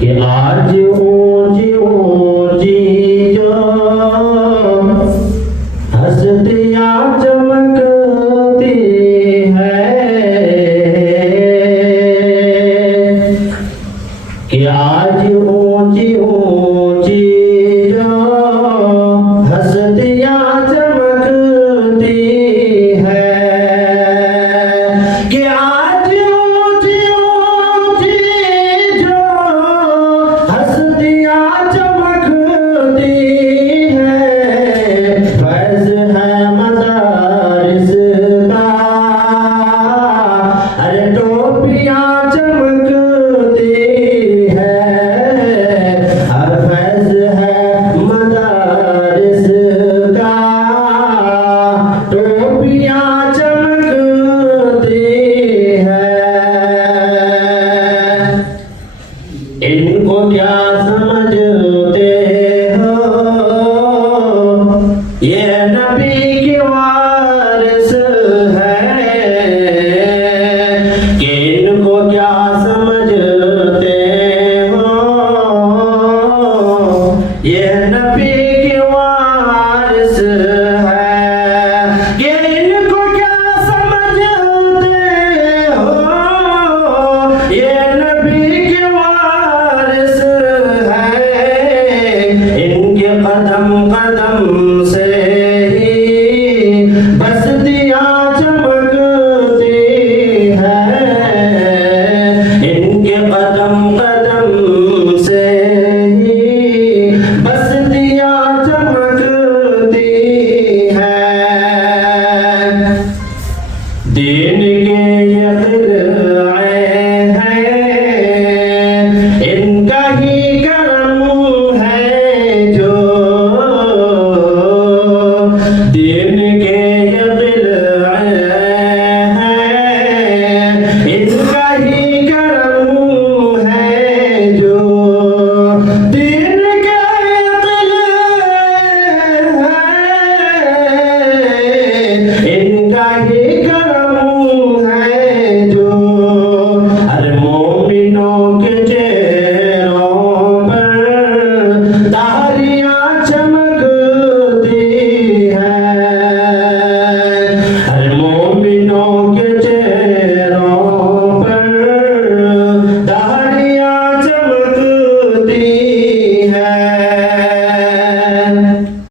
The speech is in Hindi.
कि आज ऊंची ऊंची जो हस्तियां चमकती है, कि आज ऊंची ऊंची जो हस्तियां चमकती है, कि आज ऊंची ऊंची जो हस्तियां चमकती है, फैज़ है मदारिस का, अरे टोपियां चमकती है, फैज़ है मदारिस का, टोपियां चमकती है। इनको क्या समझते हो, ये नबी की वारिस है, कि इनको क्या समझते हो, ये नबी की वारिस है, कि इनको क्या समझते हो, ये नबी की वारिस है, इनके कदम कदम से ही बस्तियां चमकती है, इनके कदम कदम से ही बस्तियां चमकती है। दीन के ये खिलआए हैं, इनका ही